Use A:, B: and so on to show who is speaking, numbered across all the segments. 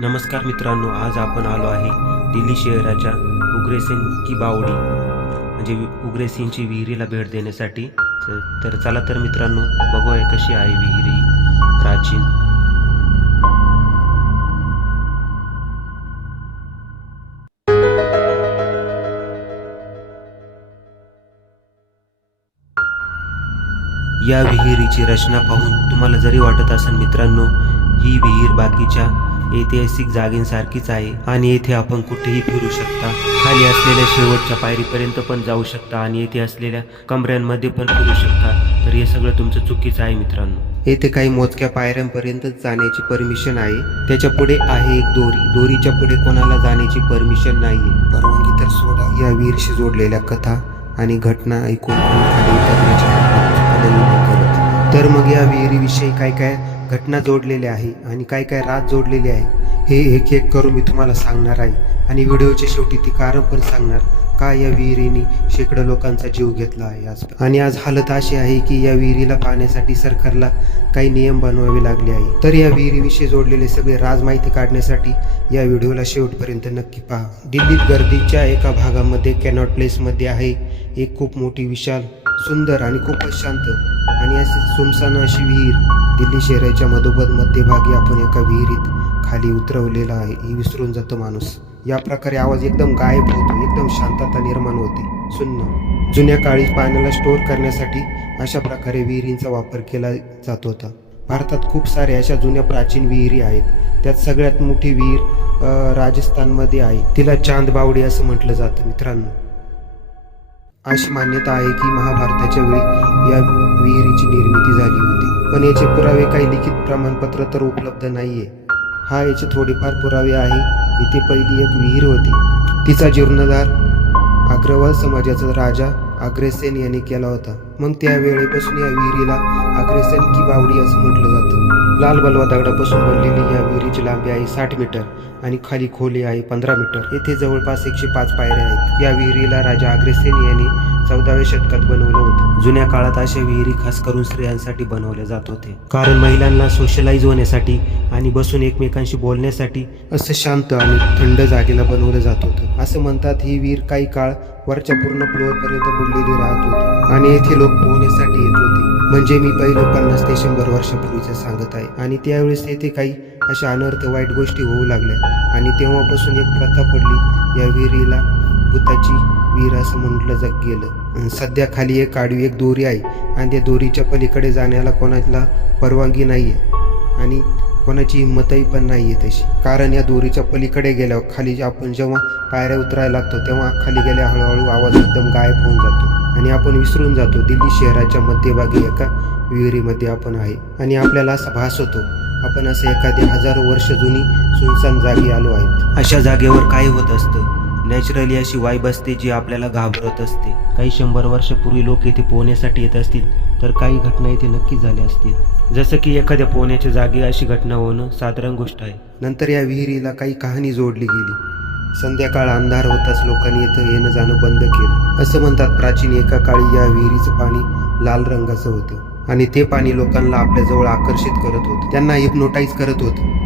A: नमस्कार मित्रांनो आज आपण आलो आहे दिल्ली शहराच्या उग्रेसेन की बावडी. म्हणजे उग्रेसेनची विहिरीला भेट देण्यासाठी. तर- तर चला तर मित्रांनो बघूया कशी आहे विहिरी प्राचीन. या विहिरीची रचना पाहून तुम्हाला जरी वाटत असेल मित्रांनो ही विहीर बाकीच्या ऐतिहासिक जागेसारखीच आहे. आणि येथे आपण कुठेही फिरू शकता. खाली असलेल्या शेवटच्या पायरीपर्यंत पण जाऊ शकता आणि येथे असलेल्या कमऱ्यांमध्ये पण फिरू शकता. तर हे सगळं तुमचं चुकीचं आहे मित्रांनो. येथे काही मोजक्या पायऱ्यांपर्यंत जाण्याची परमिशन आहे. त्याच्या पुढे आहे एक दोरी. दोरीच्या पुढे कोणाला जाण्याची परमिशन नाहीये. परवानगी तर सोडा. या वीरशी जोडलेल्या कथा आणि घटना ऐकून तर मग या विहिरीविषयी काय काय घटना जोडलेल्या आहे आणि काय काय राज जोडलेले आहे हे एक एक करून मी तुम्हाला सांगणार आहे. आणि व्हिडिओच्या शेवटी ती कारण पण सांगणार का या विहिरीने शेकडो लोकांचा जीव घेतला आहे आज. आणि आज हालत अशी आहे की या विहिरीला पाहण्यासाठी सरकारला काही नियम बनवावे लागले आहे. तर या विहिरीविषयी जोडलेले सगळे राज माहिती काढण्यासाठी या व्हिडिओला शेवटपर्यंत नक्की पहा. दिल्लीत गर्दीच्या एका भागामध्ये कॅनॉट प्लेसमध्ये आहे. एक खूप मोठी विशाल सुंदर आणि खूपच शांत आणि अशी सुमसान अशी विहीर दिल्ली शहराच्या मधोमध मध्यभागी आपण एका विहिरीत खाली उतरवलेला आहे. ही विसरून जातो माणूस. या प्रकारे आवाज एकदम गायब होतो. एकदम शांतता निर्माण होते. सुन्न. जुन्या काळी पाण्याला स्टोअर करण्यासाठी अशा प्रकारे विहिरींचा वापर केला जात होता. भारतात खूप साऱ्या अशा जुन्या प्राचीन विहिरी आहेत. त्यात सगळ्यात मोठी विहीर राजस्थानमध्ये आहे. तिला चांद बावडी असं म्हटलं जातं मित्रांनो. अशी मान्यता आहे की महाभारताच्या वेळी या विहिरीची निर्मिती झाली होती. पण याचे पुरावे काही लिखित प्रमाणपत्र तर उपलब्ध नाहीये. हा याचे थोडेफार पुरावे आहे. इथे पहिली एक विहीर होती. तिचा जीर्णधार अग्रवाल समाजाचा राजा अग्रेसेन यांनी केला होता. मग त्यावेळेपासून या विहिरीला अग्रेसेन की बावडी असं म्हटलं जातं. लाल बलवा दगडापासून बनलेली या विहिरीची लांबी आहे साठ मीटर आणि खाली खोली आहे पंधरा मीटर. येथे जवळपास एकशे पाच पायऱ्या आहेत. या विहिरीला राजा अग्रेसेन यांनी चौदाव्या शतकात बनवलं होतं. जुन्या काळात अशा विहिरी खास करून स्त्रियांसाठी बनवल्या जात होते कारण महिलांना सोशलाइज होण्यासाठी आणि बसून एकमेकांशी बोलण्यासाठी असं शांत आणि थंड जागेला बनवलं जात होतं. असं म्हणतात ही विहीर काही काळ वरच्या पूर्ण फ्लोअरपर्यंत बुडलेली राहत होती आणि येथे लोक पोहण्यासाठी येत होते. म्हणजे मी पहिलं पन्नास ते शंभर वर्षापूर्वीचं सांगत आहे. आणि त्यावेळेस येथे काही अशा अनर्थ वाईट गोष्टी होऊ लागल्या आणि तेव्हापासून एक प्रथा पडली या विहिरीला राजपुताची वीर असं म्हटलं जग गेलं. सध्या खाली एक आडवी एक दोरी आहे. आणि त्या दोरीच्या पलीकडे जाण्याला कोणाला परवानगी नाही आहे आणि कोणाची हिंमतही पण नाही आहे तशी. कारण या दोरीच्या पलीकडे गेल्यावर खाली आपण जेव्हा पायऱ्या उतरायला लागतो तेव्हा खाली गेल्या हळूहळू आवाज एकदम गायब होऊन जातो. आणि आपण विसरून जातो दिल्ली शहराच्या मध्यभागी एका विहिरीमध्ये आपण आहे. आणि आपल्याला असा भास होतो आपण असे एखादी हजारो वर्ष जुनी सुनसान जागी आलो आहेत. अशा जागेवर काय होत असतं. नॅचरली अशी वाईब असते जी आपल्याला घाबरत असते. काही शंभर वर्षापूर्वी लोक येथे पोहण्यासाठी येत असतील तर काही घटना इथे नक्की झाल्या असतील. जसं की एखाद्या पोहण्याच्या जागी अशी घटना होणं साधारण गोष्ट आहे. नंतर या विहिरीला काही कहाणी जोडली गेली. संध्याकाळ अंधार होताच लोकांनी येथं येणं जाणं बंद केलं. असं म्हणतात प्राचीन एका काळी या विहिरीचं पाणी लाल रंगाचं होतं. आणि ते पाणी लोकांना आपल्याजवळ आकर्षित करत होतं. त्यांना हिप्नोटाईज करत होतं.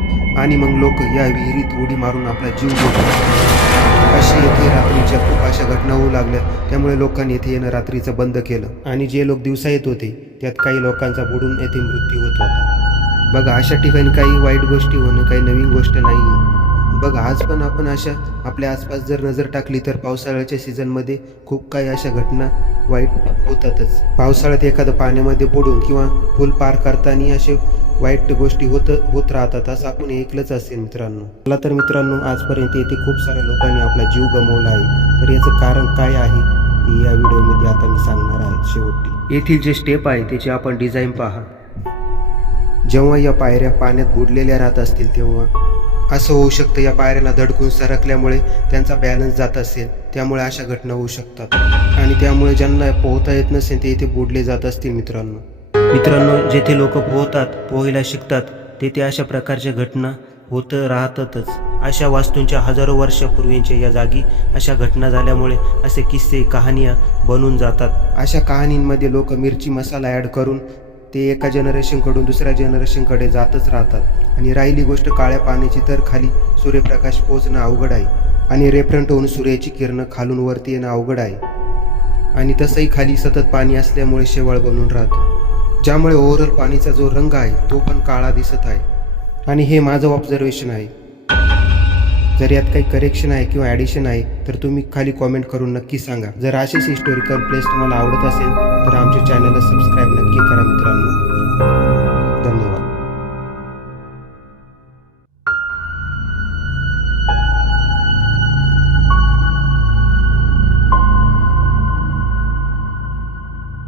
A: आणि मग लोक या विहिरीत उडी मारून आपला जीव घेत अशी येथे रात्रीच्या खूप अशा घटना होऊ लागल्या. त्यामुळे लोकांनी येथे येणं रात्रीचं बंद केलं. आणि जे लोक दिवसा येत होते त्यात काही लोकांचा बुडून येथे मृत्यू होत होता. बघा अशा ठिकाणी काही वाईट गोष्टी होणं काही नवीन गोष्ट नाही आहे बघा आज पण आपण अशा आपल्या आसपास जर नजर टाकली तर पावसाळ्याच्या सीझनमध्ये खूप काही अशा घटना वाईट होतातच. पावसाळ्यात एखादं पाण्यामध्ये बुडून किंवा पूल पार करताना असे वाईट गोष्टी होत होत राहतात असं आपण ऐकलंच असेल मित्रांनो. मला तर मित्रांनो आजपर्यंत येथे खूप साऱ्या लोकांनी आपला जीव गमावला आहे. तर याचं कारण काय आहे ते या व्हिडिओमध्ये आता मी सांगणार आहे शेवटी येथील जे स्टेप आहे त्याची आपण डिझाईन पहा. जेव्हा या पायऱ्या पाण्यात बुडलेल्या राहत असतील तेव्हा. असं होऊ शकतं या पायऱ्यांना धडकून सरकल्यामुळे त्यांचा बॅलन्स जात असेल. त्यामुळे अशा घटना होऊ शकतात. आणि त्यामुळे ज्यांना पोहता येत नसेल ते इथे बुडले जात असतील मित्रांनो. मित्रांनो जेथे लोक पोहतात पोहायला शिकतात तेथे अशा प्रकारच्या घटना होत राहतातच. अशा वास्तूंच्या हजारो वर्षापूर्वींच्या या जागी अशा घटना झाल्यामुळे असे किस्से कहाण्या बनून जातात. अशा कहाणींमध्ये लोक मिरची मसाला ॲड करून ते एका जनरेशनकडून दुसऱ्या जनरेशनकडे जातच राहतात. आणि राहिली गोष्ट काळ्या पाण्याची तर खाली सूर्यप्रकाश पोचणं अवघड आहे. आणि रेफरंट होऊन सूर्याची किरणं खालून वरती येणं अवघड आहे. आणि तसंही खाली सतत पाणी असल्यामुळे शेवाळ बनून राहतं. ज्यामुळे ओव्हरऑल पाणीचा जो रंग आहे तो पण काळा दिसत आहे. आणि हे माझं ऑब्झर्वेशन आहे. जर यात काही करेक्शन आहे किंवा ॲडिशन आहे तर तुम्ही खाली कॉमेंट करून नक्की सांगा. जर असेच हिस्टोरिकल प्लेस तुम्हाला आवडत असेल तर आमच्या चॅनलला सबस्क्राईब नक्की करा मित्रांनो.